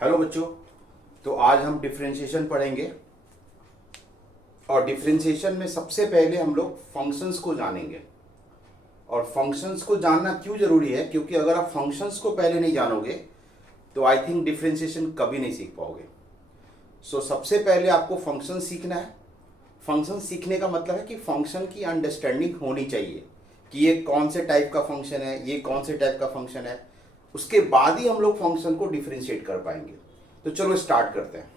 Hello बच्चों। तो आज हम डिफरेंशिएशन पढ़ेंगे और डिफरेंशिएशन में सबसे पहले हम लोग फंक्शंस को जानेंगे। और फंक्शंस को जानना क्यों जरूरी है, क्योंकि अगर आप फंक्शंस को पहले नहीं जानोगे तो आई थिंक डिफरेंशिएशन कभी नहीं सीख पाओगे। सबसे पहले आपको फंक्शन सीखना है। फंक्शन सीखने का मतलब है कि फंक्शन की अंडरस्टैंडिंग होनी चाहिए कि ये कौन से टाइप का फंक्शन है, ये कौन से टाइप का फंक्शन है। उसके बाद ही हम लोग फंक्शन को डिफरेंशिएट कर पाएंगे। तो चलो स्टार्ट करते हैं।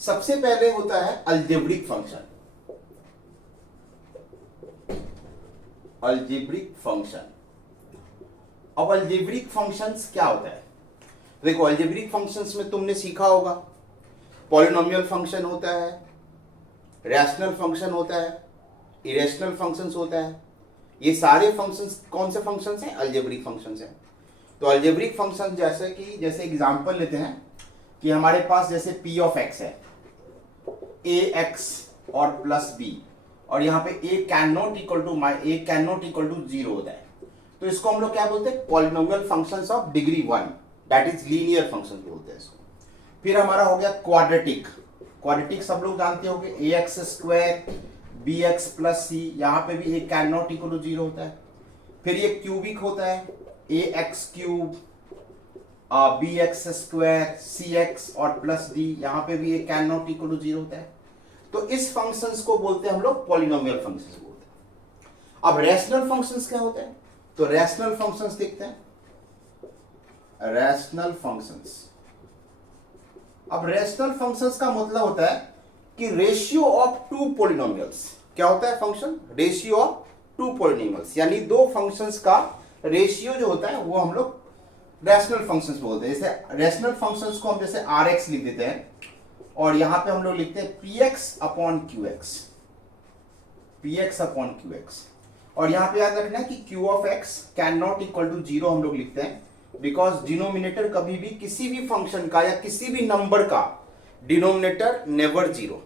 सबसे पहले होता है अलजेब्रिक फंक्शन। Algebraic function. अब अलजेब्रिक फंक्शंस क्या होता है? देखो, अलजेब्रिक फंक्शंस में तुमने सीखा होगा पॉलिनोमियल फंक्शन होता है, रैशनल फंक्शन होता है, इरेशनल फंक्शंस होता है। ये सारे फंक्शंस कौन से फंक्शंस हैं? अलजेब्रिक फंक्शंस हैं। तो अलजेब्रिक फंक्शन जैसे एग्जांपल लेते हैं कि हमारे पास जैसे p ऑफ x है, ax और प्लस b, और यहाँ पे a can not equal to 0 होता है। तो इसको हम लोग क्या बोलते हैं? Polynomial functions of degree 1, that is linear function बोलते हैं इसको। फिर हमारा हो गया क्वाड्रेटिक। क्वाड्रेटिक सब लोग जानते होंगे, ax square bx plus c, यहाँ पे भी a can not equal to 0 होता है। फिर ये क्यूबिक होता है, ax cube bx square cx और प्लस d, यहाँ पे भी a can not equal to 0 होता है। तो इस फंक्शंस को बोलते हैं हम लोग पॉलिनोमियल फंक्शंस बोलते हैं। अब रैशनल फंक्शंस क्या होते हैं? तो रैशनल फंक्शंस देखते हैं। रैशनल फंक्शंस, अब रैशनल फंक्शंस का मतलब होता है कि रेशियो ऑफ टू पॉलिनोमियल्स। क्या होता है function? Ratio of two polynomials, यानी दो फंक्शंस का रेशियो जो होता है वो हम लोग रैशनल फंक्शंस बोलते हैं। जैसे रैशनल फंक्शंस को हम जैसे rx लिख देते हैं और यहां पे हम लोग लिखते हैं px upon qx, px upon qx। और यहां पे याद रखना है कि q of x can not equal to 0 हम लोग लिखते हैं, बिकॉज डिनोमिनेटर कभी भी किसी भी फंक्शन का या किसी भी नंबर का डिनोमिनेटर नेवर 0।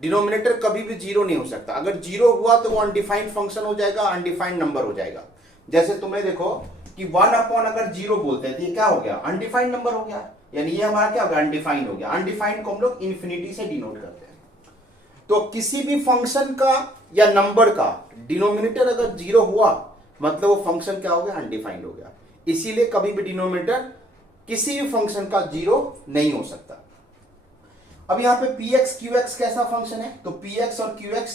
डिनोमिनेटर कभी भी 0 नहीं हो सकता। अगर 0 हुआ तो वो अनडिफाइंड फंक्शन हो जाएगा, अनडिफाइंड नंबर हो जाएगा। जैसे तुम्हें देखो कि 1 अपॉन अगर 0 बोलते हैं तो ये क्या हो गया? अनडिफाइंड नंबर हो गया, यानी ये हमारा क्या हो गया? अनडिफाइंड हो गया। अनडिफाइंड को हम लोग इन्फिनिटी से डिनोट करते हैं। तो किसी भी फंक्शन का या नंबर का डिनोमिनेटर अगर 0 हुआ मतलब वो फंक्शन क्या हो गया? अनडिफाइंड हो गया। इसीलिए कभी भी डिनोमिनेटर किसी भी फंक्शन का 0 नहीं हो सकता। अब यहां पे px qx कैसा फंक्शन है? तो px और qx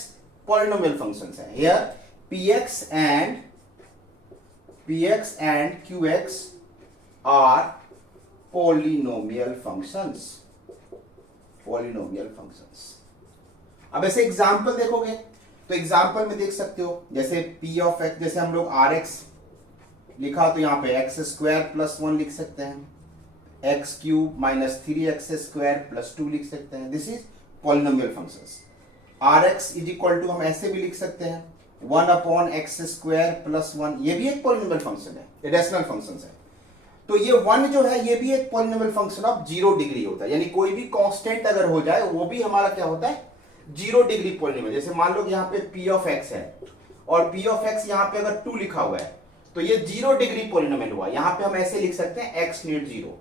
पॉलिनोमियल फंक्शंस हैं। Here px and qx are polynomial functions। polynomial functions। अब ऐसे एग्जांपल देखोगे तो एग्जांपल में देख सकते हो, जैसे p ऑफ x, जैसे हम लोग rx लिखा तो यहाँ पे x स्क्वायर प्लस 1 लिख सकते हैं, x cube minus 3x square plus 2 लिख सकते हैं। This is polynomial functions. rx is equal to हम ऐसे भी लिख सकते हैं 1 अपॉन एक्स स्क्वायर प्लस 1, ये भी एक पॉलिनोमियल फंक्शन है, रैशनल फंक्शन है। तो ये 1 जो है ये भी एक पॉलिनोमियल फंक्शन ऑफ 0 डिग्री होता है, यानी कोई भी कांस्टेंट अगर हो जाए वो भी हमारा क्या होता है? 0 डिग्री पॉलिनोमियल। जैसे मान लो यहाँ पे p ऑफ x है और p ऑफ x यहाँ पे अगर 2 लिखा हुआ है तो ये 0 डिग्री पॉलिनोमियल हुआ। यहाँ पे हम ऐसे लिख सकते हैं x नीड 0,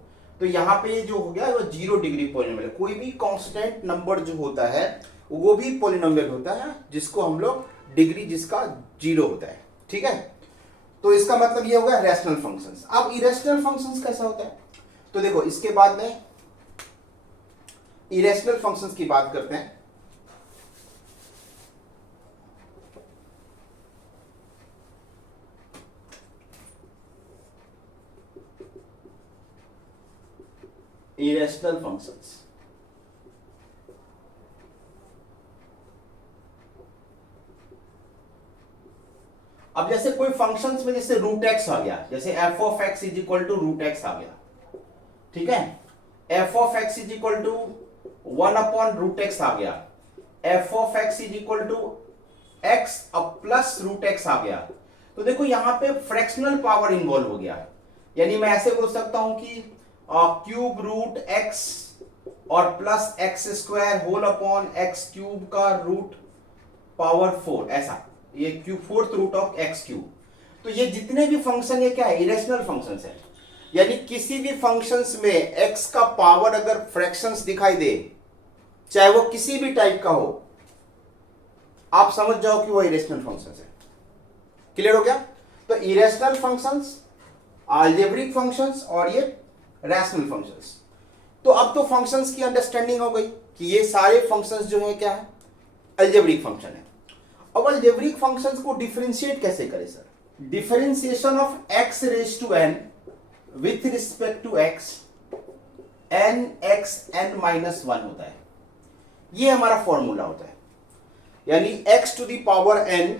तो यहाँ पे जो हो गया वो 0 डिग्री पॉलिनोमियल। कोई भी कांस्टेंट नंबर जो होता है वो भी पॉलिनोमियल होता है, जिसको हम लोग डिग्री जिसका 0 होता है। ठीक है, तो इसका मतलब ये होगा रैशनल फंक्शंस। अब इरेशनल फंक्शंस कैसा होता है? तो देखो इसके बाद में इरेशनल फंक्शंस की बात करते हैं। इरेशनल फंक्शंस, अब जैसे कोई फंक्शंस में जैसे रूट एक्स आ गया, जैसे f of x is equal to root x आ गया, ठीक है, f of x is equal to 1 upon root x आ गया, f of x is equal to x अब प्लस रूट एक्स आ गया। तो देखो यहां पे फ्रैक्शनल पावर इन्वॉल्व हो गया, यानी मैं ऐसे बोल सकता हूं कि क्यूब रूट एक्स और plus x square whole upon x cube का रूट पावर 4, ऐसा ये cube fourth root of x cube. तो ये जितने भी फंक्शन ये क्या है? इरेशनल फंक्शंस है। यानी किसी भी फंक्शंस में x का पावर अगर फ्रैक्शंस दिखाई दे, चाहे वो किसी भी टाइप का हो, आप समझ जाओ कि वो इरेशनल फंक्शंस है। क्लियर हो गया? तो इरेशनल फंक्शंस, अलजेब्रिक फंक्शंस और ये रैशनल फंक्शंस। तो अब तो फंक्शंस की अंडरस्टैंडिंग हो गई कि ये सारे फंक्शंस जो है क्या है, अलजेब्रिक फंक्शन है। अब अलजेब्रिक फंक्शंस को डिफरेंशिएट कैसे करें sir? Differentiation of x raise to n with respect to x n x n minus 1 होता है। ये हमारा फॉर्मूला होता है। यानी x to the power n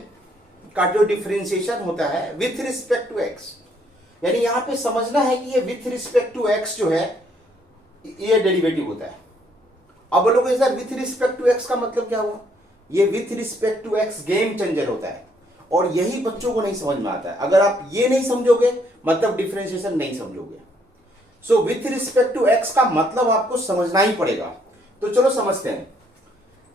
का जो डिफरेंशिएशन होता है विथ रिस्पेक्ट टू x, यानी यहां पे समझना है कि ये विथ रिस्पेक्ट टू x जो है ये डेरिवेटिव होता है। अब बोलोगे sir with respect to x का मतलब क्या हुआ? ये with respect to x game changer होता है और यही बच्चों को नहीं समझ में आता है। अगर आप ये नहीं समझोगे मतलब डिफरेंशिएशन नहीं समझोगे। So with respect to x का मतलब आपको समझना ही पड़ेगा। तो चलो समझते हैं।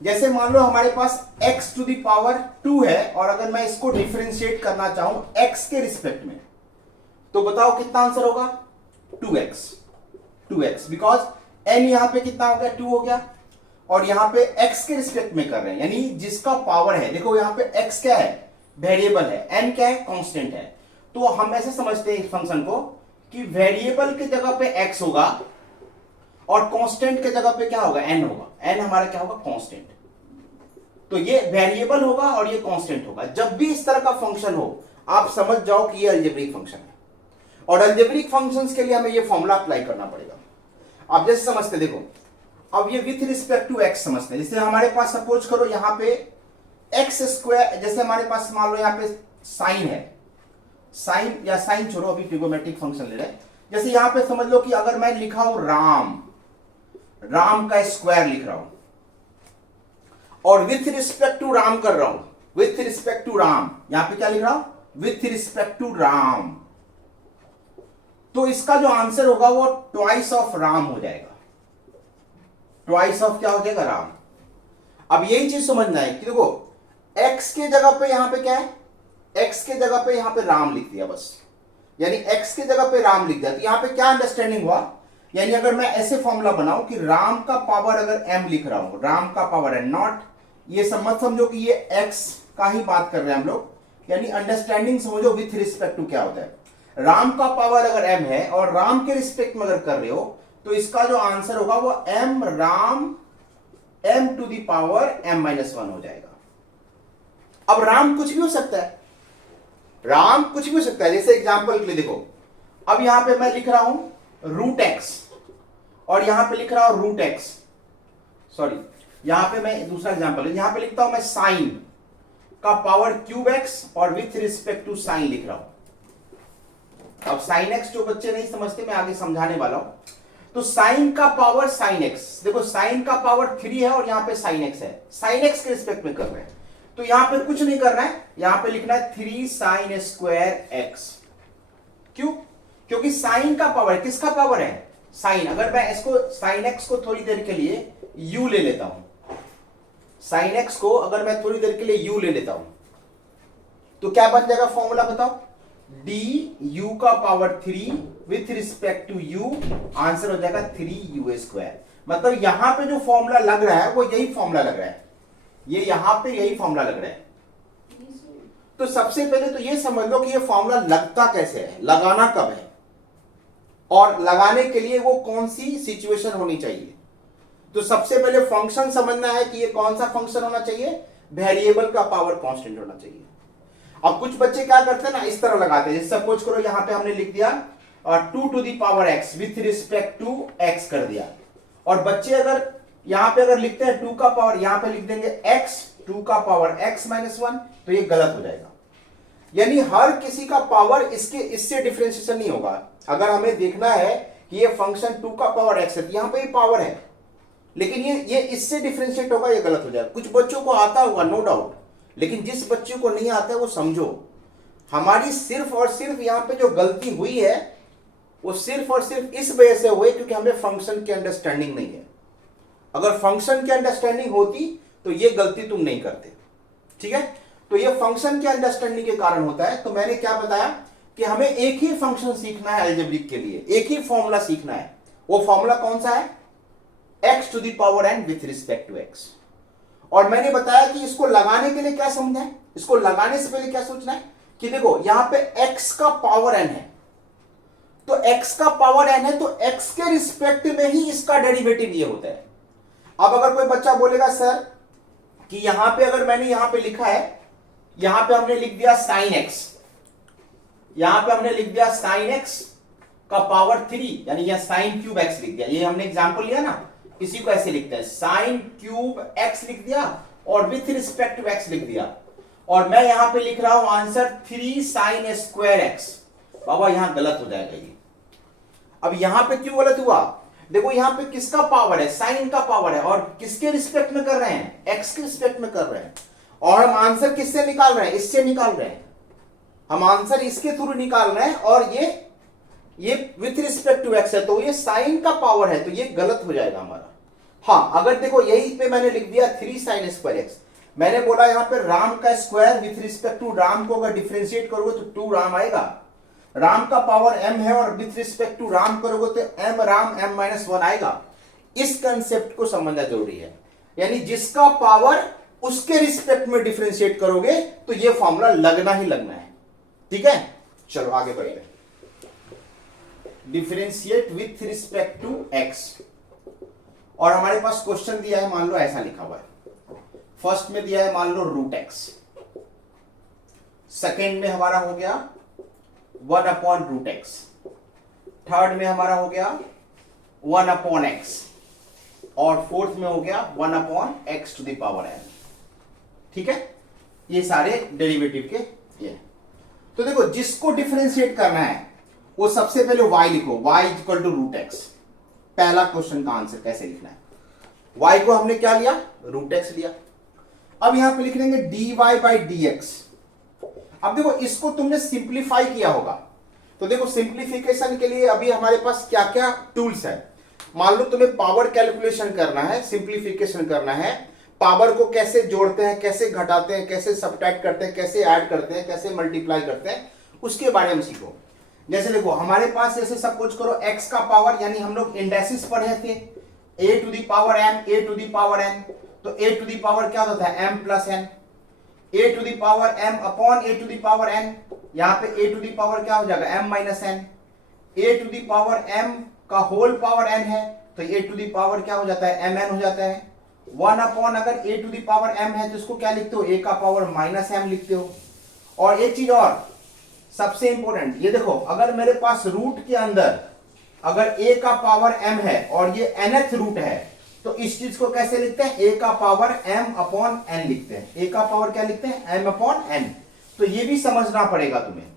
जैसे मान लो हमारे पास x टू द पावर 2 है और अगर मैं इसको डिफरेंशिएट करना चाहूं x के रिस्पेक्ट में, तो बताओ कितना आंसर होगा? 2x बिकॉज n यहां पे कितना हो गया? 2 हो गया और यहां पे x के रिस्पेक्ट में कर रहे हैं, यानी जिसका पावर है, देखो यहां पे x क्या है? वेरिएबल है, n क्या है? कांस्टेंट है। तो हम ऐसे समझते हैं इस फंक्शन को कि वेरिएबल के जगह पे x होगा और कांस्टेंट के जगह पे क्या होगा? n होगा। n हमारा क्या होगा? कांस्टेंट। तो ये वेरिएबल होगा और ये कांस्टेंट होगा। जब भी इस तरह का फंक्शन हो आप समझ जाओ कि ये अलजेब्रिक फंक्शन है और अलजेब्रिक फंक्शंस के लिए हमें ये फॉर्मूला अप्लाई करना पड़ेगा। आप जैसे समझते देखो, अब ये विथ रिस्पेक्ट टू x समझते हैं। जैसे हमारे पास सपोज करो यहाँ पे एक्स स्क्वायर, जैसे हमारे पास मान लो यहाँ पे साइन है, साइन या साइन छोड़ो, अभी ट्रिगोमेट्रिक फंक्शन ले रहे हैं। जैसे यहाँ पे समझ लो कि अगर मैं लिखा हूं राम का स्क्वायर लिख रहा हूं और विथ रिस्पेक्ट टू राम कर रहा हूं, विथ रिस्पेक्ट टू राम, यहां पे क्या लिख रहा हूं? With respect to Ram. तो इसका जो आंसर होगा वो ट्वाइस ऑफ राम हो जाएगा। ट्वाइस ऑफ क्या हो जाएगा? राम। अब यही चीज समझना है कि देखो x के जगह पे यहां पे क्या है? x के जगह पे यहां पे राम लिख दिया बस, यानी x के जगह पे राम लिख दिया। तो यहां पे क्या अंडरस्टैंडिंग हुआ? यानी अगर मैं ऐसे फॉर्मूला बनाऊं कि राम का पावर अगर m लिख रहा हूं, राम का पावर है, नॉट ये मत समझो कि ये x का ही बात कर रहे हैं हम लोग, यानी अंडरस्टैंडिंग समझो विथ रिस्पेक्ट टू क्या होता है। राम का पावर अगर m है और राम के रिस्पेक्ट में अगर कर रहे हो तो इसका जो आंसर होगा वो m Ram m to the power m minus 1 हो जाएगा। अब राम कुछ भी हो सकता है, राम कुछ भी हो सकता है। जैसे एग्जांपल के लिए देखो, अब यहां पे मैं लिख रहा हूं रूट x और यहां पे लिख रहा हूं रूट x, सॉरी यहां पे मैं दूसरा एग्जांपल है, यहां पे लिखता हूं मैं साइन का पावर क्यूब x और विथ रिस्पेक्ट टू साइन लिख रहा हूं। अब साइन x जो बच्चे नहीं समझते मैं आगे समझाने वाला हूं। तो साइन का पावर साइन x, देखो साइन का पावर 3 है और यहां पे साइन x है, साइन x के रिस्पेक्ट में कर रहे हैं। तो यहां पे कुछ नहीं करना है, यहां पे लिखना है 3 साइन स्क्वायर x। क्यों? क्योंकि साइन का पावर, किसका पावर है? साइन। अगर मैं इसको साइन x को थोड़ी देर के लिए u ले लेता हूं, साइन x को अगर मैं थोड़ी देर के लिए u ले लेता हूं तो क्या बन जाएगा फॉर्मूला बताओ? du का power 3 with respect to u, answer हो जाएगा 3u स्क्वायर। मतलब यहां पे जो फॉर्मूला लग रहा है वो यही फॉर्मूला लग रहा है, ये यहां पे यही फॉर्मूला लग रहा है। तो सबसे पहले तो ये समझ लो कि ये फॉर्मूला लगता कैसे है, लगाना कब है और लगाने के लिए वो कौन सी सिचुएशन होनी चाहिए। तो सबसे पहले फंक्शन समझना है कि ये कौन सा फंक्शन होना चाहिए? वेरिएबल का पावर कांस्टेंट होना चाहिए। अब कुछ बच्चे क्या करते हैं ना, इस तरह लगाते हैं। जैसे सपोज करो यहां पे हमने लिख दिया 2 to the power x with respect to x कर दिया, और बच्चे अगर यहां पे अगर लिखते हैं 2 का पावर, यहां पे लिख देंगे x 2 का पावर x माइनस 1, तो ये गलत हो जाएगा। यानी हर किसी का पावर इससे डिफरेंशिएशन नहीं होगा। अगर हमें देखना है कि ये फंक्शन 2 का पावर x है, तो यहां पे ये पावर है, लेकिन ये इससे डिफरेंशिएट होगा, ये गलत हो जाएगा। कुछ बच्चों को आता होगा नो डाउट, लेकिन जिस बच्चे को नहीं आता है वो समझो, हमारी सिर्फ और सिर्फ यहां पे जो गलती हुई है वो सिर्फ और सिर्फ इस वजह से हुई क्योंकि हमें फंक्शन की अंडरस्टैंडिंग नहीं है। अगर फंक्शन की अंडरस्टैंडिंग होती तो ये गलती तुम नहीं करते। ठीक है, तो ये फंक्शन की अंडरस्टैंडिंग के कारण होता है। तो मैंने क्या बताया कि हमें एक ही फंक्शन सीखना है अलजेब्रिक के लिए, एक ही फॉर्मूला सीखना है। वो फॉर्मूला कौन सा है? x to the power n with respect to x। और मैंने बताया कि इसको लगाने के लिए क्या समझना है, इसको लगाने से पहले क्या सोचना है कि देखो यहां पे x का पावर n है, तो x का पावर n है तो x के रिस्पेक्ट में ही इसका डेरिवेटिव ये होता है। अब अगर कोई बच्चा बोलेगा सर कि यहां पे अगर मैंने यहां पे लिखा है, यहां पे हमने लिख दिया sin x, यहां पे हमने लिख दिया sin x का पावर 3, यानी यहां sin क्यूब x लिख दिया, ये हमने एग्जांपल लिया ना, इसी को ऐसे लिखते हैं sin क्यूब x लिख दिया और विथ रिस्पेक्ट टू x लिख दिया, और मैं यहां पे लिख रहा हूं आंसर 3 sin स्क्वायर x। बाबा यहां गलत हो जाएगा ये। अब यहां पे क्यों गलत हुआ? देखो यहां पे किसका पावर है? साइन का पावर है, और किसके रिस्पेक्ट में कर रहे हैं? x के रिस्पेक्ट में कर रहे हैं, और हम आंसर किससे निकाल रहे हैं? इससे निकाल रहे हैं, हम आंसर इसके थ्रू निकाल रहे हैं, और ये विथ रिस्पेक्ट टू x है, तो ये साइन का पावर है, तो ये गलत हो जाएगा हमारा। हाँ, अगर देखो यही पे मैंने लिख दिया 3 sin स्क्वायर x, मैंने बोला यहां पे राम का square with respect to Ram को अगर डिफरेंशिएट करोगे तो 2 राम आएगा, राम का पावर m है और विथ रिस्पेक्ट टू राम करोगे तो m राम m माइनस 1 आएगा। इस कंसेप्ट को समझना जरूरी है, यानी जिसका पावर उसके रिस्पेक्ट में डिफरेंशिएट करोगे तो ये फॉर्मूला लगना ही लगना है। ठीक है, चलो आगे बढ़ते हैं। Differentiate with respect to x, और हमारे पास क्वेश्चन दिया है, मान लो ऐसा लिखा हुआ है, फर्स्ट में दिया है मान लो रूट x, सेकेंड में हमारा हो गया 1 अपॉन रूट x, थर्ड में हमारा हो गया 1 अपॉन x, और फोर्थ में हो गया 1 upon x to the power n। ठीक है, ये सारे डेरिवेटिव के ये। तो देखो जिसको डिफरेंशिएट करना है वो सबसे पहले y लिखो, y equal to root x। पहला क्वेश्चन का आंसर कैसे लिखना है? y को हमने क्या लिया? रूट x लिया। अब यहां पे लिख देंगे dy बाई dx। अब देखो इसको तुमने सिंप्लीफाई किया होगा, तो देखो सिंप्लीफिकेशन के लिए अभी हमारे पास क्या क्या टूल्स है। मान लो तुम्हें पावर कैलकुलेशन करना है, सिंप्लीफिकेशन करना है, पावर को कैसे जोड़ते हैं, कैसे घटाते हैं, कैसे सबट्रैक्ट करते हैं, कैसे ऐड करते हैं, कैसे मल्टीप्लाई करते हैं, उसके बारे में सीखो। जैसे देखो हमारे पास जैसे सपोज करो x का पावर, यानी हम लोग इंडेसिस पढ़े थे, a to the power m, a to the power n, तो a टू द पावर क्या होता है? m plus n, a to the power m upon a to the power n, यहां पे a टू द पावर क्या हो जाएगा? m minus n, a to the power m का होल पावर n है, तो a टू द पावर क्या हो जाता है? mn हो जाता है। 1 अपॉन अगर a to the power m है तो इसको क्या लिखते हो? a का पावर माइनस m लिखते हो। और एक चीज और सबसे इंपॉर्टेंट, ये देखो अगर मेरे पास रूट के अंदर अगर a का पावर m है और ये nth रूट है, तो इस चीज को कैसे लिखते हैं? a का पावर m अपॉन n लिखते हैं। a का पावर क्या लिखते हैं? m upon n। तो ये भी समझना पड़ेगा तुम्हें।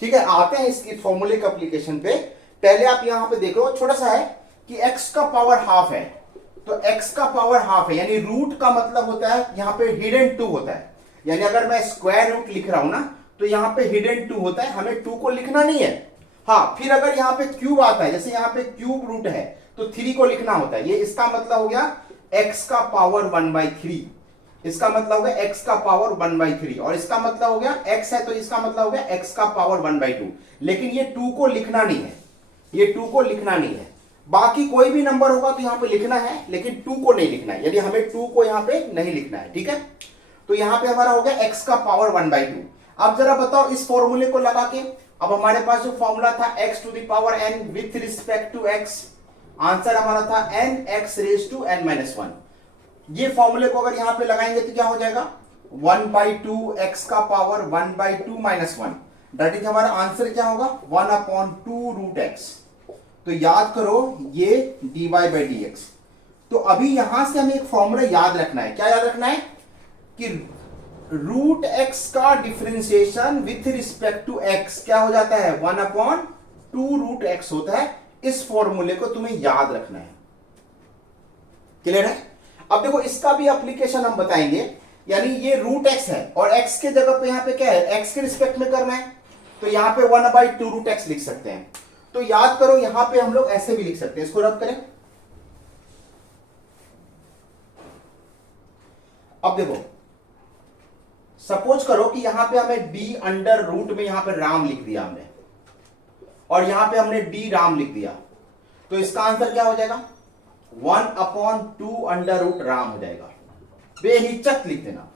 ठीक है, आते हैं इसकी फॉर्मूले के एप्लीकेशन पे। पहले आप यहां पे देखो, छोटा सा है कि x का पावर हाफ है, तो x का पावर हाफ है, यानी रूट का मतलब होता है यहां पे हिडन 2 होता है, यानी अगर मैं स्क्वायर रूट लिख रहा हूं ना तो यहां पे हिडन 2 होता है, हमें 2 को लिखना नहीं है। हाँ, फिर अगर यहां पे क्यूब आता है, जैसे यहां पे क्यूब रूट है तो 3 को लिखना होता है। ये इसका मतलब हो गया x का पावर 1/3, इसका मतलब हो गया x का पावर 1/3, और इसका मतलब हो गया x है तो इसका मतलब हो गया x का पावर 1/2। लेकिन ये 2 को लिखना नहीं है, ये 2 को लिखना नहीं है। बाकी कोई भी नंबर होगा तो यहां पे लिखना है, लेकिन 2 को नहीं लिखना है, यदि हमें 2 को यहां पे नहीं लिखना है। ठीक है, तो यहां पे हमारा हो गया x का पावर 1/2। अब जरा बताओ इस फॉर्मूले को लगा के, अब हमारे पास जो फॉर्मूला था x to the power n with respect to x, answer हमारा था n x raise to n minus 1। ये फॉर्मूले को अगर यहां पे लगाएंगे तो क्या हो जाएगा? 1/2 x का पावर 1/2 माइनस 1, दैट इज हमारा आंसर क्या होगा? 1/2 रूट x। तो याद करो ये dy बाई dx। तो अभी यहां से हमें एक फॉर्मूला याद रखना है। क्या याद रखना है? कि रूट x का differentiation with respect to x क्या हो जाता है? 1/2 रूट x होता है। इस फॉर्मूले को तुम्हें याद रखना है। क्लियर है? अब देखो इसका भी एप्लीकेशन हम बताएंगे, यानी ये रूट x है और x के जगह पे यहां पे क्या है? x के रिस्पेक्ट में करना है, तो यहां पे 1/2 रूट x लिख सकते हैं। तो याद करो यहां पे हम लोग ऐसे भी लिख सकते हैं, इसको रब करें। अब देखो सपोज करो कि यहां पे हमें d अंडर रूट में यहां पे राम लिख दिया हमने, और यहां पे हमने d राम लिख दिया, तो इसका आंसर क्या हो जाएगा? 1/2 अंडर रूट राम हो जाएगा। बेहिचक लिख देना।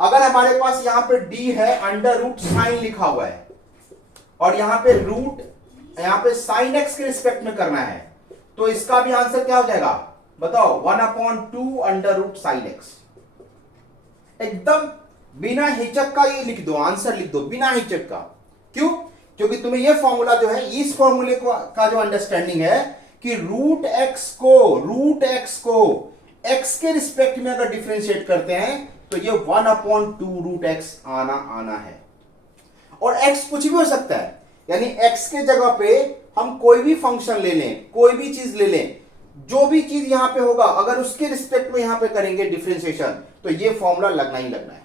अगर हमारे पास यहां पे d है, अंडर रूट साइन लिखा हुआ है, और यहां पे रूट यहां पे साइन x के रिस्पेक्ट में करना है, तो इसका भी आंसर क्या हो जाएगा बताओ? 1/2 अंडर रूट साइन एक्स। एकदम बिना हिचक का ये लिख दो, आंसर लिख दो बिना हिचक का। क्यों? क्योंकि तुम्हें ये फॉर्मूला जो है, इस फॉर्मूले का जो अंडरस्टैंडिंग है कि रूट एक्स को x के रिस्पेक्ट में अगर डिफरेंशिएट करते हैं तो ये 1/2 रूट एक्स आना है। और x कुछ भी हो सकता है, यानी x के जगह पे हम कोई भी फंक्शन ले लें, कोई भी चीज ले लें, जो भी चीज यहां पे होगा अगर उसके रिस्पेक्ट में यहां पे करेंगे डिफरेंशिएशन, तो ये फॉर्मूला लगना ही लगना है।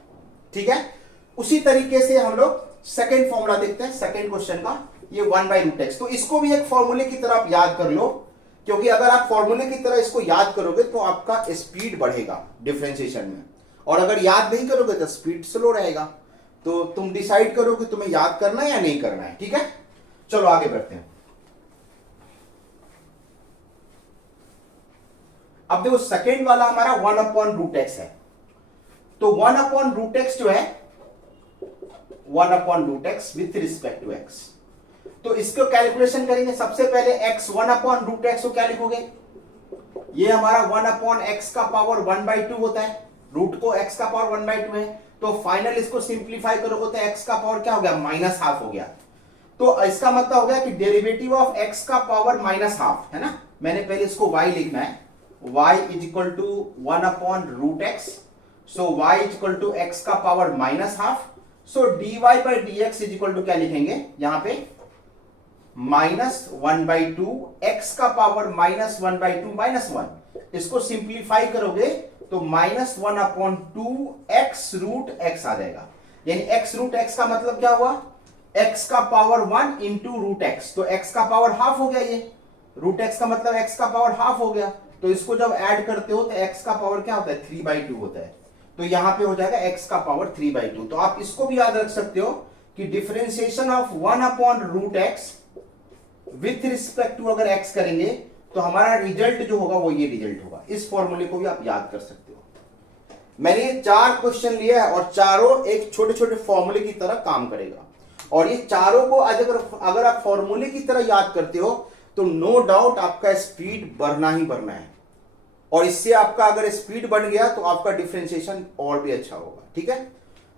ठीक है, उसी तरीके से हम लोग सेकेंड फॉर्मूला देखते हैं, सेकेंड क्वेश्चन का, ये 1/√x। तो इसको भी एक फॉर्मूले की तरह आप याद कर लो, क्योंकि अगर आप फॉर्मूले की तरह इसको याद करोगे तो आपका स्पीड बढ़ेगा डिफरेंशिएशन में, और अगर याद नहीं करोगे तो स्पीड स्लो रहेगा। तो तुम डिसाइड करो कि तुम्हें याद करना है या नहीं करना है। ठीक है, चलो आगे बढ़ते हैं। अब देखो सेकेंड वाला हमारा 1/√x है, तो 1/√x जो है 1/√x with respect to x, तो इसको कैलकुलेशन करेंगे। सबसे पहले x 1/√x को क्या लिखोगे? ये हमारा 1/x का पावर 1/2 होता है, रूट को x का पावर 1/2 है, तो फाइनल इसको सिंप्लीफाई करोगे तो x का पावर क्या हो गया? -½ हो गया। तो इसका मतलब हो गया कि डेरिवेटिव ऑफ x का पावर -½ है ना। मैंने पहले इसको y लिखना है, y = 1/√x, सो y = x का पावर -½ सो dy/dx = क्या लिखेंगे यहां पे? -1/2 x का पावर -1/2 -1, इसको सिंप्लीफाई करोगे तो -1/2 x रूट x आ जाएगा। यानी x रूट x का मतलब क्या हुआ? x का पावर 1 इंटू रूट x, तो x का पावर ½ हो गया, ये रूट x का मतलब x का पावर ½ हो गया। तो इसको जब ऐड करते हो तो x का पावर क्या होता है? 3/2 होता है, तो यहां पे हो जाएगा x का पावर 3/2। तो आप इसको भी याद रख सकते हो कि differentiation of 1/√x with respect to अगर x करेंगे तो हमारा रिजल्ट जो होगा वो ये रिजल्ट होगा। इस फॉर्मूले को भी आप याद कर सकते हो। मैंने 4 क्वेश्चन लिए हैं और चारों एक छोटे छोटे फॉर्मूले की तरह काम करेगा, और ये चारों को अगर आप फॉर्मूले की तरह याद करते हो तो नो डाउट आपका स्पीड बढ़ना ही बढ़ना है, और इससे आपका अगर स्पीड बढ़ गया तो आपका डिफरेंशिएशन और भी अच्छा होगा। ठीक है,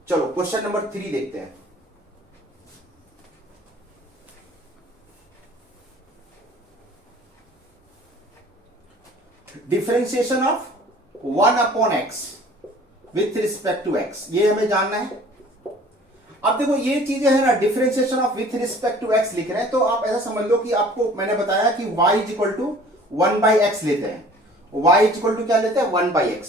चलो क्वेश्चन नंबर 3 देखते हैं। Differentiation of 1/x with respect to x, ये हमें जानना है। अब देखो ये चीजें है ना, differentiation of with respect to x लिख रहे हैं, तो आप ऐसा समझ लो कि आपको मैंने बताया कि y = 1/x लेते हैं, y = क्या लेते हैं? 1/x,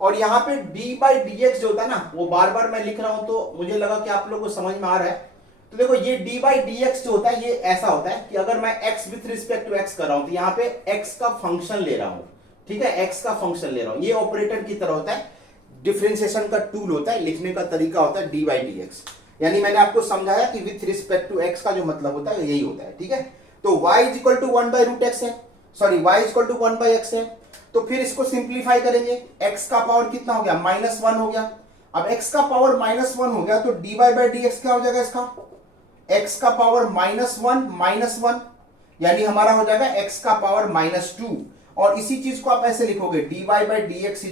और यहां पे d/dx जो होता है ना, वो बार बार मैं लिख रहा हूं तो मुझे लगा कि आप लोगों को समझ में आ रहा है। तो देखो ये d/dx जो होता है ये ऐसा होता है कि अगर मैं x with respect to x कर रहा हूं तो यहां पे x का फंक्शन ले रहा हूं। ठीक है, x का फंक्शन ले रहा हूं, ये ऑपरेटर की तरह होता है, डिफरेंशिएशन का टूल होता है, लिखने का तरीका होता है d/dx। यानी मैंने आपको समझाया कि विथ रिस्पेक्ट टू x का जो मतलब होता है यही होता है। ठीक है, तो y = 1/√x है, सॉरी y = 1/x है, तो फिर इसको सिंप्लीफाई करेंगे, x का पावर कितना हो गया? -1 हो गया। अब x का पावर -1 हो गया तो dy/dx क्या हो जाएगा इसका? x का पावर -1, यानी हमारा हो जाएगा x का पावर -2, और इसी चीज को आप ऐसे लिखोगे dy/dx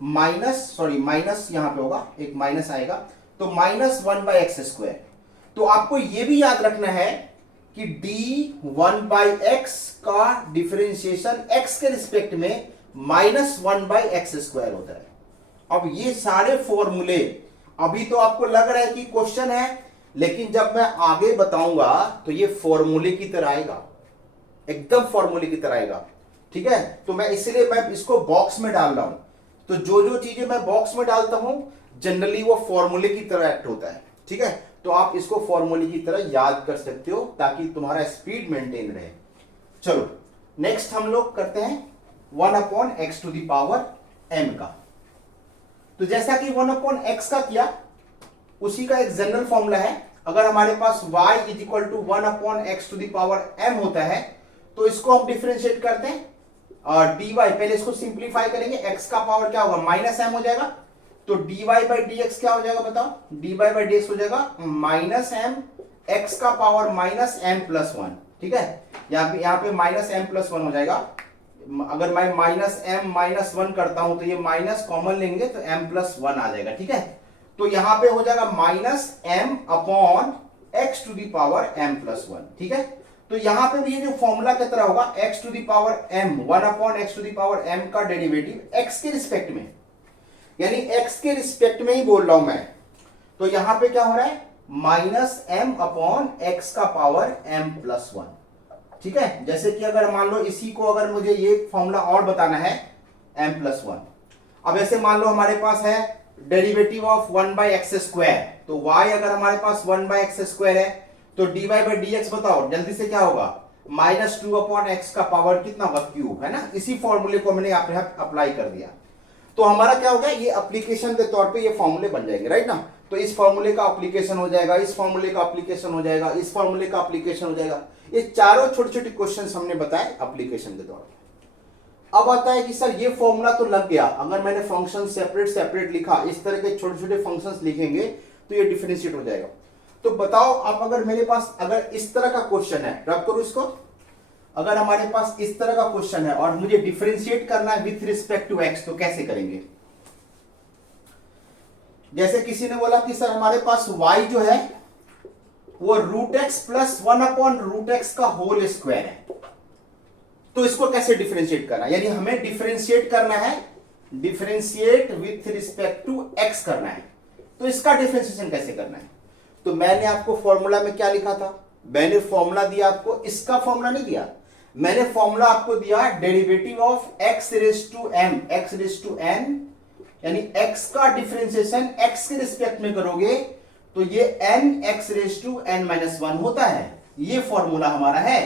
माइनस यहां पे होगा, एक माइनस आएगा, तो -1/x²। तो आपको यह भी याद रखना है कि d1/x का डिफरेंशिएशन x के रिस्पेक्ट में -1/x² होता है। अब ये सारे फॉर्मूले अभी तो आपको लग रहा है कि क्वेश्चन है, लेकिन जब मैं आगे बताऊंगा तो ये फॉर्मूले की तरह आएगा, एकदम फॉर्मूले की तरह आएगा। ठीक है, तो मैं इसलिए मैं इसको बॉक्स में डाल रहा हूं, तो जो चीजें मैं बॉक्स में डालता हूं जनरली वो फॉर्मूले की तरह एक्ट होता है। ठीक है, तो आप इसको फॉर्मूले की तरह याद कर सकते हो ताकि तुम्हारा स्पीड मेंटेन रहे। चलो नेक्स्ट हम लोग करते हैं 1/x⁴ का। तो जैसा कि 1/x का किया, उसी का एक जनरल फॉर्मूला है। अगर हमारे पास y is equal to 1/x to the power m होता है, तो इसको हम डिफरेंशिएट करते हैं और dy, पहले इसको सिंप्लीफाई करेंगे, x का पावर क्या होगा माइनस m हो जाएगा, तो dy बाई dx क्या हो जाएगा बताओ, dy बाई dx हो जाएगा माइनस m x का पावर माइनस m प्लस 1। ठीक है, यहाँ पे माइनस m प्लस 1 हो जाएगा। अगर मैं माइनस m माइनस 1 करता हूं तो ये माइनस कॉमन लेंगे तो m प्लस 1 आ जाएगा। ठीक है, तो यहां पे हो जाएगा minus m upon x to the power m plus 1। ठीक है, तो यहां पे भी ये जो फॉर्मूला की तरह होगा, x to the power m 1/x to the power m का डेरिवेटिव x के रिस्पेक्ट में, यानी x के रिस्पेक्ट में ही बोल रहा हूं मैं। तो यहां पे क्या हो रहा है, माइनस m अपॉन x का पावर m प्लस 1। ठीक है, जैसे कि अगर मान लो इसी को अगर मुझे ये फॉर्मूला और बताना है m प्लस 1, अब ऐसे मान लो हमारे पास है डेरिवेटिव ऑफ 1/x स्क्वायर, तो y अगर हमारे पास 1/x स्क्वायर है तो dy बाई dx बताओ जल्दी से क्या होगा, माइनस 2/x का पावर कितना होगा, क्यूब, है ना। इसी फॉर्मूले को मैंने यहाँ पे अप्लाई कर दिया, तो हमारा क्या हो गया, ये एप्लीकेशन के तौर पे ये फॉर्मूले बन जाएंगे, राइट ना। तो इस फॉर्मूले का एप्लीकेशन हो जाएगा, इस फॉर्मूले का एप्लीकेशन हो जाएगा, इस फॉर्मूले का एप्लीकेशन हो जाएगा। ये चारों छोटे छोटे क्वेश्चंस हमने बताए एप्लीकेशन के तौर पे। अब आता है कि सर ये फॉर्मूला तो लग गया, अगर मैंने फंक्शन सेपरेट सेपरेट लिखा, इस तरह के छोटे छोटे फंक्शंस लिखेंगे तो ये डिफरेंशिएट हो जाएगा। तो बताओ अब अगर मेरे पास अगर इस तरह का क्वेश्चन है, रब करो इसको, अगर हमारे पास इस तरह का क्वेश्चन है और मुझे डिफरेंशिएट करना है विथ रिस्पेक्ट टू एक्स, तो कैसे करेंगे। जैसे किसी ने बोला कि सर हमारे पास y जो है वो रूट एक्स प्लस 1/√x का होल स्क्वायर है, तो इसको कैसे डिफरेंशिएट करना है, यानी हमें डिफरेंशिएट करना है, differentiate with respect to x करना है, तो इसका डिफरेंशिएशन कैसे करना है। तो मैंने आपको फॉर्मूला में क्या लिखा था, मैंने फॉर्मूला दिया आपको, इसका फॉर्मूला नहीं दिया, मैंने फॉर्मूला आपको दिया derivative of x raise to m, x raise to n, यानी x का डिफरेंशिएशन x के रिस्पेक्ट में करोगे तो ये n x raise to n minus 1 होता है। ये फॉर्मूला हमारा है।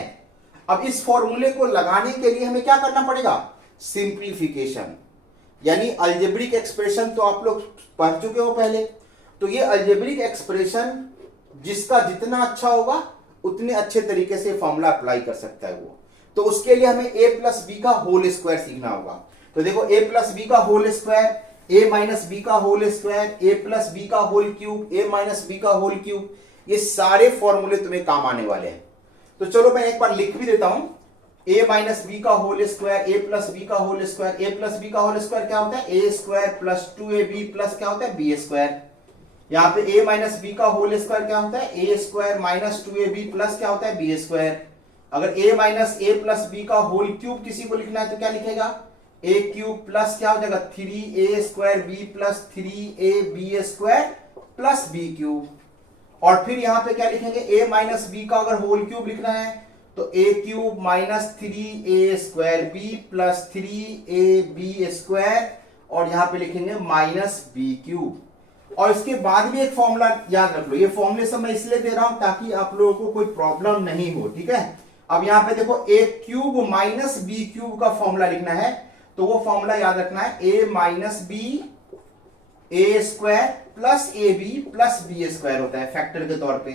अब इस फॉर्मूले को लगाने के लिए हमें क्या करना पड़ेगा, सिंप्लीफिकेशन, यानी अलजेब्रिक एक्सप्रेशन तो आप लोग पढ़ चुके हो पहले। तो ये अलजेब्रिक एक्सप्रेशन जिसका जितना अच्छा होगा उतने अच्छे तरीके से फॉर्मूला अप्लाई कर सकता है वो। तो उसके लिए हमें a प्लस बी का होल स्क्वायर सीखना होगा। तो देखो a प्लस बी का whole square, a minus b का whole square, a plus b का whole cube, a minus b का होल क्यूब, ये सारे फॉर्मूले तुम्हें काम आने वाले हैं। तो चलो मैं एक बार लिख भी देता हूं, a माइनस बी का whole square, a plus b का whole square, a plus b का होल स्क्वायर क्या होता है, a square plus 2ab plus क्या होता है, b स्क्वायर। यहाँ पे a माइनस बी का होल स्क्वायर क्या होता है, a square minus 2ab plus क्या होता है, b स्क्वायर। अगर a minus a plus b का होल क्यूब किसी को लिखना है तो क्या लिखेगा, a क्यूब प्लस क्या हो जाएगा 3a square b plus 3ab square plus b cube. और फिर यहाँ पे क्या लिखेंगे, a माइनस b का अगर होल क्यूब लिखना है तो a cube minus 3a square b plus 3ab square, और यहाँ पे लिखेंगे माइनस b क्यूब। और इसके बाद भी एक फॉर्मूला याद रख लो, ये फॉर्मूले सब मैं इसलिए दे रहा हूं ताकि आप लोगों को कोई प्रॉब्लम नहीं हो। ठीक है, अब यहाँ पे देखो a cube minus b cube का फॉर्मूला लिखना है, तो वो फॉर्मूला याद रखना है a minus b a square plus ab plus b square होता है फैक्टर के तौर पे।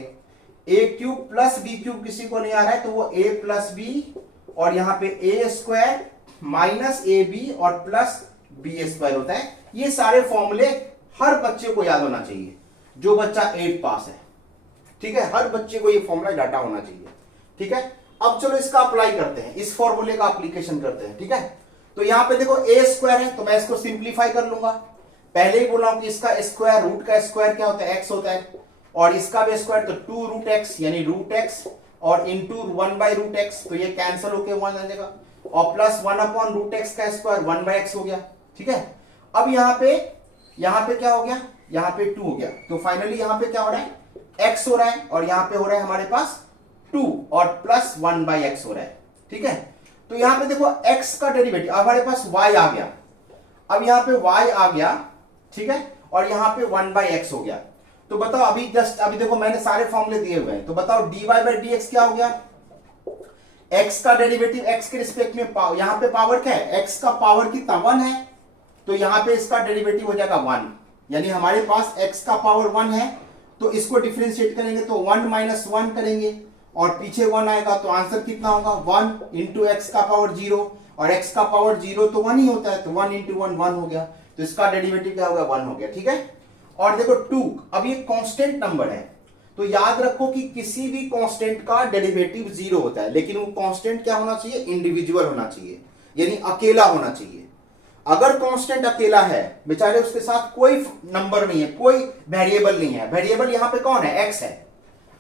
a cube plus b cube किसी को नहीं आ रहा है तो वो a प्लस b, और यहाँ पे a स्क्वायर माइनस ab और प्लस b स्क्वायर होता है। ये सारे फॉर्मूले हर बच्चे को याद होना चाहिए जो बच्चा 8 पास है। ठीक है, हर बच्चे को ये फॉर्मूला डाटा होना चाहिए। ठीक है, अब चलो इसका अप्लाई करते हैं, इस फॉर्मूले का एप्लीकेशन करते हैं। ठीक है, तो यहां पे देखो a स्क्वायर है तो मैं इसको सिंप्लीफाई कर लूंगा। पहले ही बोला हूं कि इसका स्क्वायर, रूट का स्क्वायर क्या होता है, x होता है, और इसका भी स्क्वायर तो 2√x यानी रूट x और इंटू 1/√x, तो ये कैंसिल होके 1 आ जाएगा, और प्लस 1/√x का स्क्वायर 1/x हो गया। ठीक है, अब यहाँ पे क्या हो गया, यहाँ पे 2 हो गया, तो फाइनली यहाँ पे क्या हो रहा है, x हो रहा है, और यहाँ पे हो रहा है हमारे पास 2 और प्लस 1/x हो रहा है। ठीक है, तो यहाँ पे देखो x का डेरिवेटिव, हमारे पास y आ गया, अब यहाँ पे y आ गया। ठीक है, और यहाँ पे 1/x हो गया। तो बताओ अभी देखो मैंने सारे फॉर्मूले दिए हुए हैं, तो बताओ dy बाई dx क्या हो गया, x का डेरिवेटिव x के रिस्पेक्ट में, यहाँ पे पावर क्या है, x का पावर कितना 1 है, तो यहां पे इसका डेरिवेटिव हो जाएगा 1, यानी हमारे पास x का पावर 1 है, तो इसको डिफरेंशिएट करेंगे तो 1 माइनस 1 करेंगे और पीछे 1 आएगा, तो आंसर कितना होगा 1 इंटू एक्स का पावर 0, और x का पावर 0 तो 1 ही होता है, तो 1 इंटू 1 1 हो गया, तो इसका डेरिवेटिव क्या होगा 1 हो गया। ठीक है, और देखो 2, अब ये कांस्टेंट नंबर है, तो याद रखो कि किसी भी कांस्टेंट का डेरिवेटिव 0 होता है, लेकिन वो कांस्टेंट क्या होना चाहिए, इंडिविजुअल होना चाहिए, यानी अकेला होना चाहिए। अगर कांस्टेंट अकेला है बेचारे, उसके साथ कोई नंबर नहीं है, कोई वेरिएबल नहीं है, वेरिएबल यहां पे कौन है, x है।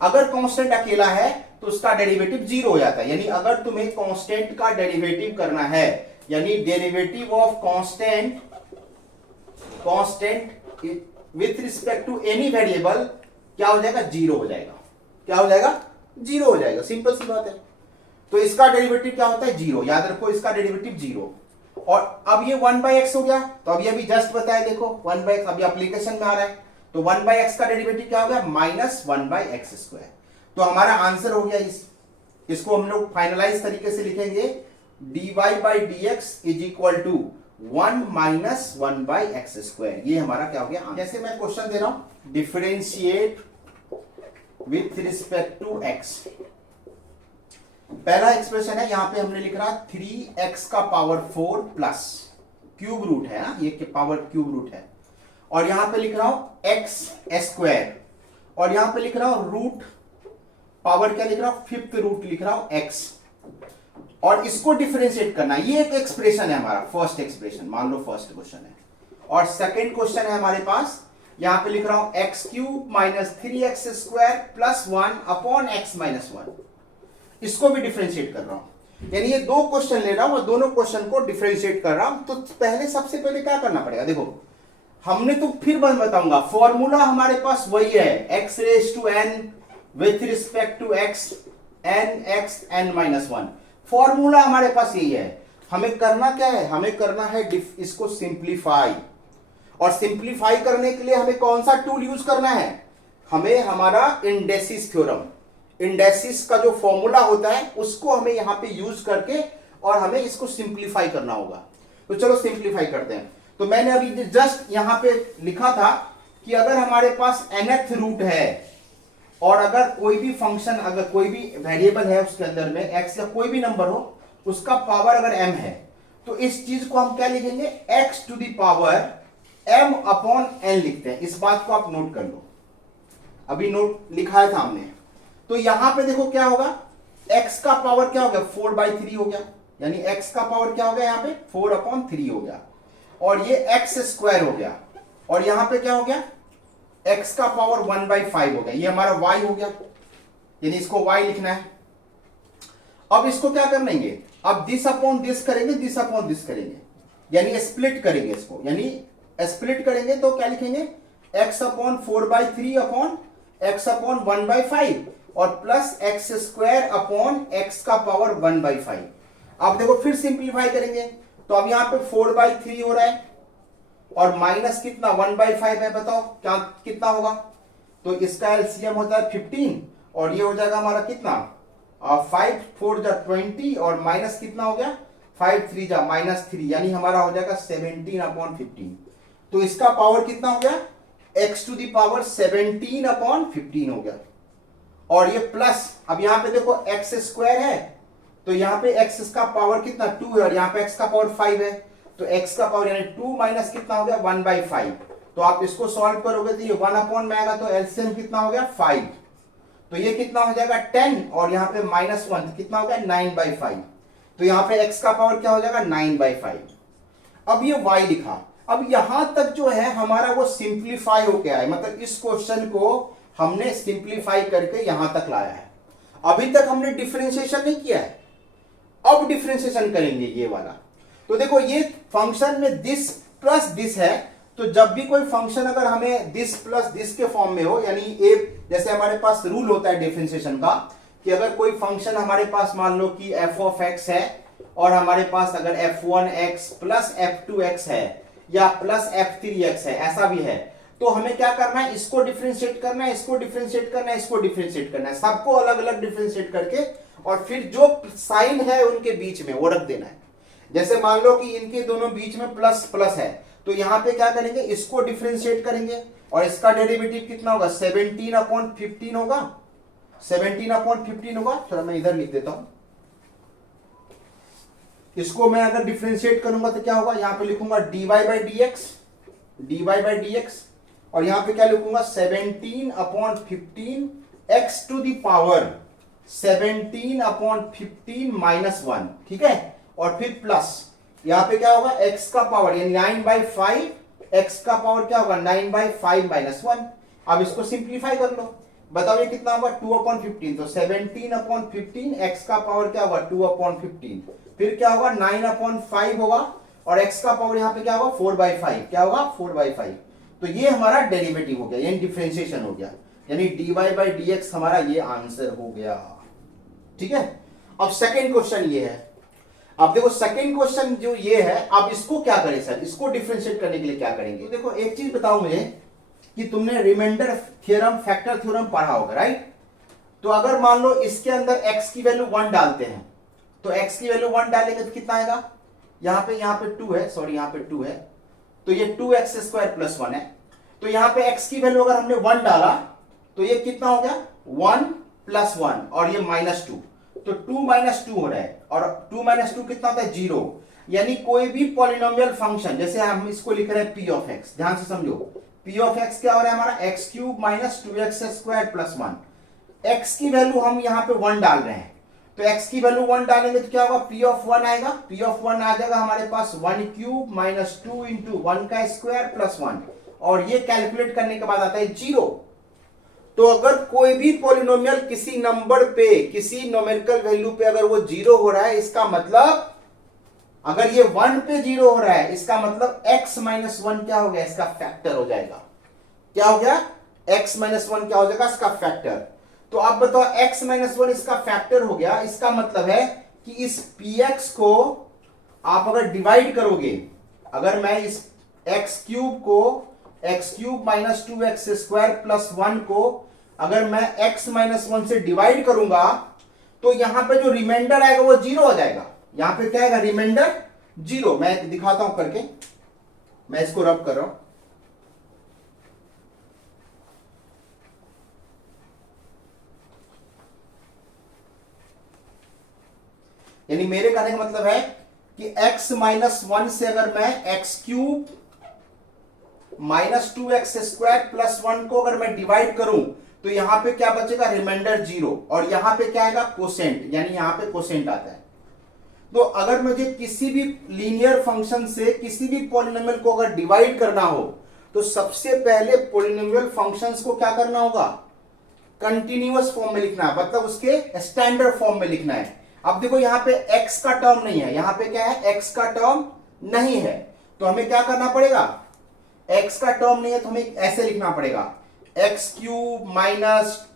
अगर कांस्टेंट अकेला है तो उसका डेरिवेटिव 0 हो जाता है, यानी अगर तुम्हें कांस्टेंट का डेरिवेटिव करना है, यानी derivative of constant with respect to any variable क्या हो जाएगा, 0 हो जाएगा। क्या हो जाएगा, 0 हो जाएगा, सिंपल सी बात है। तो इसका डेरिवेटिव क्या होता है, 0, याद रखो इसका डेरिवेटिव 0। और अब ये 1/x हो गया, तो अब ये अभी जस्ट बताया, देखो 1/x अभी एप्लीकेशन में आ रहा है, तो 1/x का डेरिवेटिव क्या हो गया, माइनस 1/x²। तो हमारा आंसर हो गया इसको हम लोग फाइनलाइज तरीके से लिखेंगे, dy/dx is equal to 1 minus 1/x²। ये हमारा क्या हो गया। जैसे मैं क्वेश्चन दे रहा हूं, differentiate with respect to x। पहला एक्सप्रेशन है, यहां पे हमने लिख रहा 3x का पावर 4 प्लस क्यूब रूट है ना, ये पावर क्यूब रूट है, और यहां पे लिख रहा हूं x², और यहां पे लिख रहा हूं रूट पावर क्या लिख रहा हूं, 5th रूट लिख रहा हूं x, और इसको डिफरेंशिएट करना। ये एक एक्सप्रेशन है हमारा, फर्स्ट एक्सप्रेशन, मान लो फर्स्ट क्वेश्चन है। और सेकेंड क्वेश्चन है हमारे पास, यहां पे लिख रहा हूं x³ minus 3x² plus 1 upon x minus 1, इसको भी डिफरेंशिएट कर रहा हूं, यानी ये दो क्वेश्चन ले रहा हूं और दोनों क्वेश्चन को डिफरेंशिएट कर रहा हूं। तो सबसे पहले क्या करना पड़ेगा, देखो हमने तो फिर मैं बताऊंगा, फॉर्मूला हमारे पास वही है, x⁻n with respect to x n(x)n-1, formula हमारे पास यही है। हमें करना क्या है, हमें करना है इसको सिंप्लीफाई, और सिंप्लीफाई करने के लिए हमें कौन सा टूल यूज करना है, हमें हमारा इंडेसिस थ्योरम, इंडेसिस का जो फॉर्मूला होता है उसको हमें यहां पे यूज करके और हमें इसको सिंप्लीफाई करना होगा। तो चलो सिंप्लीफाई करते हैं। तो मैंने अभी जस्ट यहां पे लिखा था कि अगर हमारे पास nth रूट है और अगर कोई भी फंक्शन, अगर कोई भी वेरिएबल है उसके अंदर में x या कोई भी नंबर हो, उसका पावर अगर m है, तो इस चीज को हम क्या लिखेंगे, x to the power m upon n लिखते हैं। इस बात को आप नोट कर लो, अभी नोट लिखा है सामने। तो यहां पे देखो क्या होगा, x का पावर क्या हो गया, 4/3 हो गया, यानी x का पावर क्या हो गया, यहां पे 4/3 हो गया, और ये x² हो गया, और यहां पे क्या हो गया, x का पावर 1/5 हो गया, ये हमारा y हो गया, यानी इसको y लिखना है। अब इसको क्या कर लेंगे, अब दिस अपॉन दिस करेंगे, दिस अपॉन दिस करेंगे, यानी स्प्लिट करेंगे इसको, यानी स्प्लिट करेंगे तो क्या लिखेंगे, x/4/3 अपॉन x/1/5 और प्लस x² अपॉन x का पावर 1/5। अब देखो फिर सिंप्लीफाई करेंगे, तो अब यहां पे 4/3 हो रहा है और माइनस कितना 1/5 है, बताओ क्या कितना होगा। तो इसका एलसीएम होता है 15 और ये हो जाएगा हमारा कितना 5 4 जा 20 और माइनस कितना हो गया 5 3 जा -3, यानी हमारा हो जाएगा 17/15। तो इसका पावर कितना हो गया, x टू द पावर 17/15 हो गया, और ये प्लस, अब यहां पे देखो x² है, तो यहां पे x का पावर कितना 2 है और यहां पे x का पावर 5 है, तो x का पावर यानी 2 माइनस कितना हो गया 1/5। तो आप इसको सॉल्व करोगे तो ये 1 अपॉन में आएगा, तो एलसीएम कितना हो गया 5, तो ये कितना हो जाएगा 10 और यहां पे -1 कितना हो गया 9/5, तो यहां पे x का पावर क्या हो जाएगा 9/5। अब ये y लिखा, अब यहां तक जो है हमारा वो सिंप्लीफाई हो गया है, मतलब इस क्वेश्चन को हमने सिंप्लीफाई करके यहां तक लाया है। अभी तक हमने डिफरेंशिएशन नहीं किया है, अब डिफरेंशिएशन करेंगे ये वाला। तो देखो ये फंक्शन में दिस प्लस दिस है, तो जब भी कोई फंक्शन अगर हमें दिस प्लस दिस के फॉर्म में हो, यानी ए जैसे हमारे पास रूल होता है डिफरेंशिएशन का कि अगर कोई फंक्शन हमारे पास मान लो कि f(x) है और हमारे पास अगर f1x प्लस f2x है या प्लस f3x है, ऐसा भी है, तो हमें क्या करना है, इसको डिफरेंशिएट करना है, इसको डिफरेंशिएट करना है, इसको डिफरेंशिएट करना है, सबको अलग अलग डिफरेंशिएट करके और फिर जो साइन है उनके बीच में वो रख देना है। जैसे मान लो कि इनके दोनों बीच में प्लस प्लस है, तो यहां पे क्या करेंगे, इसको डिफरेंशिएट करेंगे और इसका डेरिवेटिव कितना होगा, 17/15 होगा, 17/15 होगा। थोड़ा मैं इधर लिख देता हूं, इसको मैं अगर डिफरेंशिएट करूंगा तो क्या होगा, यहां पे लिखूंगा dy by dx और यहां पे क्या लिखूंगा 17/15 x to the power 17/15 minus 1, ठीक है। और फिर प्लस यहां पे क्या होगा, x का पावर यानी 9/5, x का पावर क्या होगा 9/5 माइनस 1। अब इसको सिंप्लीफाई कर लो, बताओ ये कितना होगा 2/15, तो 17/15 x का पावर क्या होगा 2/15, फिर क्या होगा 9/5 होगा और x का पावर यहां पे क्या होगा 4/5, क्या होगा 4/5। तो ये हमारा डेरिवेटिव हो गया, यानी डिफरेंशिएशन हो गया, यानी dy by dx हमारा ये आंसर हो गया, ठीक है। अब सेकंड क्वेश्चन ये है, अब देखो सेकंड क्वेश्चन जो ये है, अब इसको क्या करें सर, इसको डिफरेंशिएट करने के लिए क्या करेंगे। तो देखो एक चीज बताओ मुझे कि तुमने रिमाइंडर थ्योरम, फैक्टर थ्योरम पढ़ा होगा, राइट। तो अगर मान लो इसके अंदर x की वैल्यू 1 डालते हैं, तो x की वैल्यू 1 डालेंगे तो कितना आएगा, यहां पे 2 है, सॉरी यहां पे 2 है, तो ये 2x² + 1 है। तो यहां पे x की वैल्यू अगर हमने 1 डाला तो ये कितना हो गया 1 + 1 और ये -2, तो 2 - 2 हो रहा है और 2 - 2 कितना होता है 0। यानी कोई भी पॉलिनोमियल फंक्शन, जैसे हम इसको लिख रहे हैं p ऑफ x, ध्यान से समझो, p ऑफ x क्या हो रहा है हमारा x³ - 2x² + 1। x की वैल्यू हम यहां पे 1 डाल रहे हैं, तो x की वैल्यू 1 डालेंगे तो क्या होगा p ऑफ 1 आएगा, p ऑफ 1 आ जाएगा हमारे पास 1³ - 2 × 1² + 1 और ये कैलकुलेट करने के बाद आता है 0। तो अगर कोई भी पॉलिनोमियल किसी नंबर पे, किसी न्यूमेरिकल वैल्यू पे अगर वो 0 हो रहा है, इसका मतलब अगर ये 1 पे 0 हो रहा है, इसका मतलब x - 1 क्या हो गया, इसका फैक्टर हो जाएगा। क्या हो गया, x - 1 क्या हो जाएगा, इसका फैक्टर। तो आप बताओ x - 1 इसका फैक्टर हो गया, इसका मतलब है कि इस px को आप अगर डिवाइड करोगे, अगर मैं इस x³ को x³ - 2x² + 1 को अगर मैं x - 1 से डिवाइड करूंगा तो यहां पे जो रिमाइंडर आएगा वो 0 हो जाएगा। यहां पे क्या आएगा, रिमाइंडर 0। मैं दिखाता हूं करके, मैं इसको रब कर रहा हूं, यानी मेरे कहने का मतलब है कि x - 1 से अगर मैं x³ - 2x² + 1 को अगर मैं डिवाइड करूं तो यहां पे क्या बचेगा, रिमाइंडर 0 और यहां पे क्या आएगा कोसेंट, यानी यहां पे कोसेंट आता है। तो अगर मुझे किसी भी लीनियर फंक्शन से किसी भी पॉलिनोमियल को अगर डिवाइड करना हो तो सबसे पहले पॉलिनोमियल फंक्शंस को क्या करना होगा, कंटिन्यूअस फॉर्म में लिखना है, मतलब उसके स्टैंडर्ड फॉर्म में लिखना है। अब देखो यहां पे x का टर्म नहीं है, यहां पे क्या है x का टर्म नहीं है, तो हमें क्या करना पड़ेगा, x का टर्म नहीं है तो हमें ऐसे लिखना पड़ेगा x³ -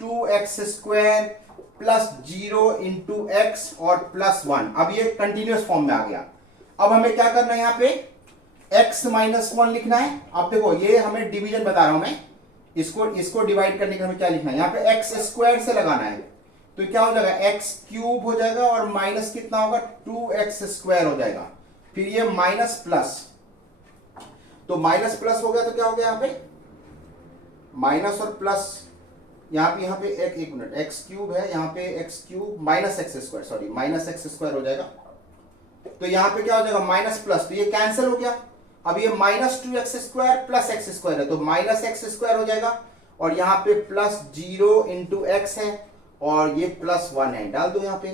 2x² + 0 × x और +1। अब ये कंटिन्यूअस फॉर्म में आ गया। अब हमें क्या करना है, यहाँ पे x - 1 लिखना है। अब देखो ये हमें डिवीजन बता रहा हूं मैं, इसको डिवाइड करने के हमें क्या लिखना है, यहाँ पे x² से लगाना है, तो क्या हो जाएगा x³ हो जाएगा और माइनस कितना होगा 2x² हो जाएगा, फिर ये माइनस प्लस, तो माइनस प्लस हो गया तो क्या हो गया यहाँ पे माइनस और प्लस, यहाँ पे एक मिनट x³ है, यहाँ पे x³ - x², सॉरी -x² हो जाएगा, तो यहाँ पे क्या हो जाएगा माइनस प्लस, तो ये कैंसिल हो गया। अब ये -2x² + x² है तो -x² हो जाएगा और यहाँ पे +0 × x है और ये +1 है, डाल दो यहाँ पे।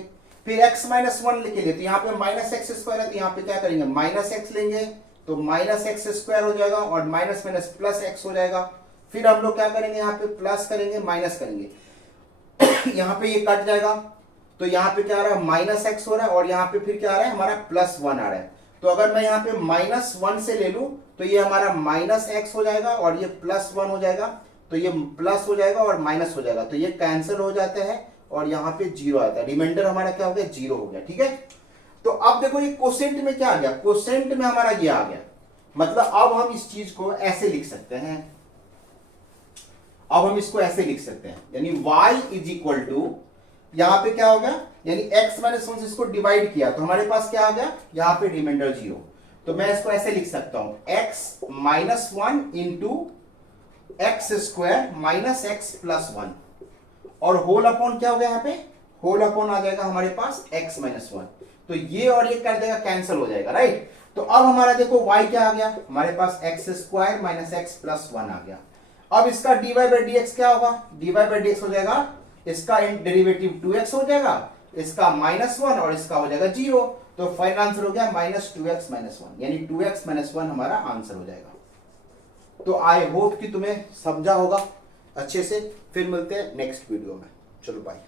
फिर x - 1 लिखेंगे तो यहाँ पे -x² है तो यहाँ पे क्या करेंगे -x लेंगे तो -x² हो जाएगा और माइनस माइनस +x हो जाएगा। फिर हम लोग क्या करेंगे, यहाँ पे प्लस करेंगे माइनस करेंगे यहाँ पे ये कट जाएगा तो यहाँ पे क्या आ रहा है -x हो रहा है और यहाँ पे फिर क्या आ रहा है हमारा +1 आ रहा है। तो अगर मैं यहाँ पे -1 से ले लूं तो ये हमारा -x हो जाएगा और ये +1 हो जाएगा, तो ये प्लस हो जाएगा और माइनस हो जाएगा, तो ये कैंसिल हो जाता है और यहाँ पे 0 आता है, रिमाइंडर हमारा क्या हो गया 0 हो गया, ठीक है। तो अब देखो ये कोसेंट में क्या आ गया, कोसेंट में हमारा ये आ गया, मतलब अब हम इस चीज को ऐसे लिख सकते हैं, अब हम इसको ऐसे लिख सकते हैं, यानी y = यहां पे क्या हो गया, यानी x - 1 से इसको डिवाइड किया तो हमारे पास क्या आ गया, यहां पे रिमाइंडर 0, तो मैं इसको ऐसे लिख सकता हूं x minus 1 into x square minus x plus 1 और होल अपॉन क्या हो गया यहाँ पे, होल अपॉन आ जाएगा हमारे पास x माइनस 1। तो ये और ये कर देगा, कैंसिल हो जाएगा, राइट। तो अब हमारा देखो y क्या आ गया, हमारे पास x square minus x plus 1 आ गया। अब इसका dy बाई डी एक्स क्या होगा, dy बाई डी एक्स हो जाएगा, इसका डेरिवेटिव 2x हो जाएगा, इसका माइनस 1 और इसका हो जाएगा 0। तो फाइनल आंसर हो गया माइनस 2x माइनस 1, यानी 2x माइनस 1 हमारा आंसर हो जाएगा। तो आई होप कि तुम्हें समझा होगा अच्छे से। फिर मिलते हैं नेक्स्ट वीडियो में, चलो बाय।